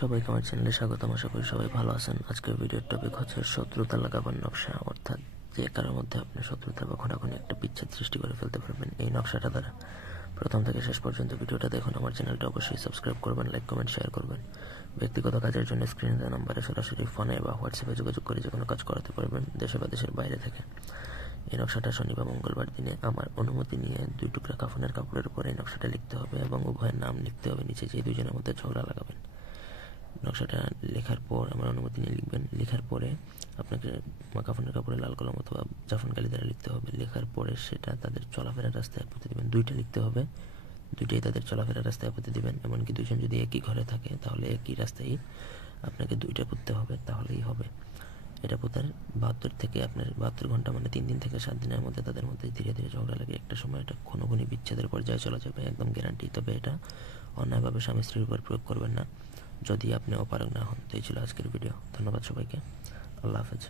সবাইকে আমার চ্যানেলে স্বাগতম। আশা করি সবাই ভালো আছেন। আজকের ভিডিওর টপিক হচ্ছে শত্রুতা লাগাবার নকশা, অর্থাৎ যে কারোর মধ্যে আপনি শত্রুতা বা খুনাখুনি একটা বিচ্ছেদ সৃষ্টি করে ফেলতে পারবেন এই নকশাটা দ্বারা। প্রথম থেকে শেষ পর্যন্ত ভিডিওটা দেখুন। আমার চ্যানেলটা অবশ্যই সাবস্ক্রাইব করবেন, লাইক কমেন্ট শেয়ার করবেন। ব্যক্তিগত কাজের জন্য স্ক্রিনে দেওয়া নাম্বারে সরাসরি ফোনে বা হোয়াটসঅ্যাপে যোগাযোগ করে যে কোনো কাজ করাতে পারবেন, দেশে বা দেশের বাইরে থেকে। এই নকশাটা শনি বা মঙ্গলবার দিনে আমার অনুমতি নিয়ে 2 টুকরা কাফনের কাপড়ের উপর এই নকশাটা লিখতে হবে এবং উভয়ের নাম লিখতে হবে নিচে, যে দুজনের মধ্যে ঝগড়া লাগাবেন। নকশাটা লেখার পর আমার অনুমতি নিয়ে লিখবেন। লেখার পরে আপনাকে কাফনের কাপড়ে লাল কলম অথবা জাফরান কালি দ্বারা লিখতে হবে। লেখার পরে সেটা তাদের চলাফেরার রাস্তায় পুঁতে দেবেন। 2টা লিখতে হবে, 2টাই তাদের চলাফেরার রাস্তায় পুঁতে দেবেন। এমনকি দুজন যদি একই ঘরে থাকে তাহলে একই রাস্তায় আপনাকে 2টা পুঁততে হবে, তাহলেই হবে। এটা পুঁতার 72 থেকে আপনার 72 ঘন্টা মানে 3 দিন থেকে 7 দিনের মধ্যে তাদের মধ্যে ধীরে ধীরে ঝগড়া লাগে। একটা সময় এটা খুনোখুনি বিচ্ছেদের পর্যায়ে চলে যাবে, একদম গ্যারান্টি। তবে এটা অন্যায়ভাবে স্বামী স্ত্রীর উপর প্রয়োগ করবেন না যদি আপনি অপারগ না হন। তো এই ছিল আজকের ভিডিও। ধন্যবাদ সবাইকে। আল্লাহ হাফেজ।